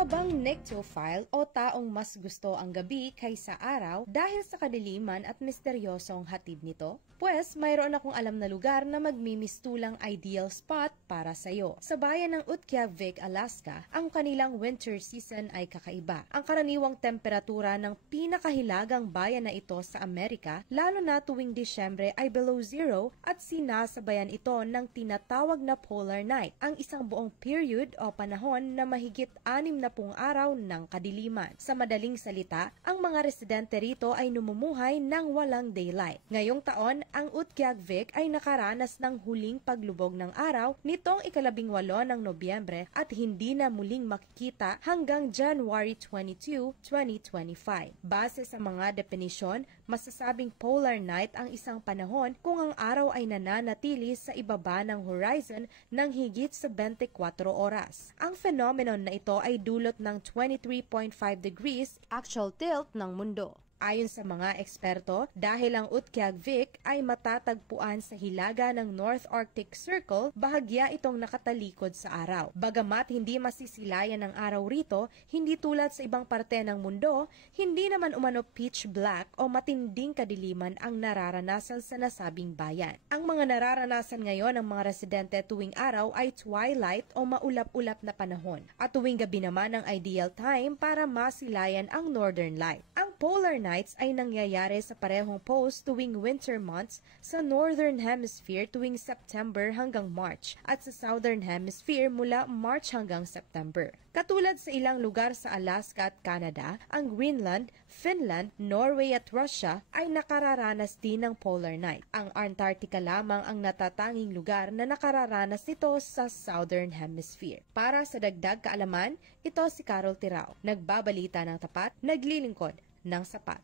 ka bang nyctophile o taong mas gusto ang gabi kaysa araw dahil sa kadiliman at misteryosong hatid nito? Pues, mayroon akong alam na lugar na magmimistulang ideal spot para sa'yo. Sa bayan ng Utqiagvik, Alaska, ang kanilang winter season ay kakaiba. Ang karaniwang temperatura ng pinakahilagang bayan na ito sa Amerika, lalo na tuwing Disyembre, ay below zero at sinasabayan ito ng tinatawag na polar night, ang isang buong period o panahon na mahigit 60 araw ng kadiliman. Sa madaling salita, ang mga residente rito ay namumuhay ng walang daylight. Ngayong taon, ang Utqiagvik ay nakaranas ng huling paglubog ng araw nitong 18 ng Nobyembre at hindi na muling makikita hanggang January 22, 2025. Base sa mga definisyon, masasabing polar night ang isang panahon kung ang araw ay nananatili sa ibaba ng horizon ng higit sa 24 oras. Ang phenomenon na ito ay dulot ng 23.5 degrees actual tilt ng mundo. Ayon sa mga eksperto, dahil ang Utqiagvik ay matatagpuan sa hilaga ng North Arctic Circle, bahagya itong nakatalikod sa araw. Bagamat hindi masisilayan ng araw rito, hindi tulad sa ibang parte ng mundo, hindi naman umano pitch black o matinding kadiliman ang nararanasan sa nasabing bayan. Ang mga nararanasan ngayon ng mga residente tuwing araw ay twilight o maulap-ulap na panahon, at tuwing gabi naman ang ideal time para masilayan ang northern light. Ang polar nights ay nangyayari sa parehong pose tuwing winter months sa Northern Hemisphere tuwing September hanggang March at sa Southern Hemisphere mula March hanggang September. Katulad sa ilang lugar sa Alaska at Canada, ang Greenland, Finland, Norway at Russia ay nakararanas din ng polar night. Ang Antarctica lamang ang natatanging lugar na nakararanas nito sa Southern Hemisphere. Para sa dagdag kaalaman, ito si Carol Tirao, nagbabalita ng tapat, naglilingkod ng sapat.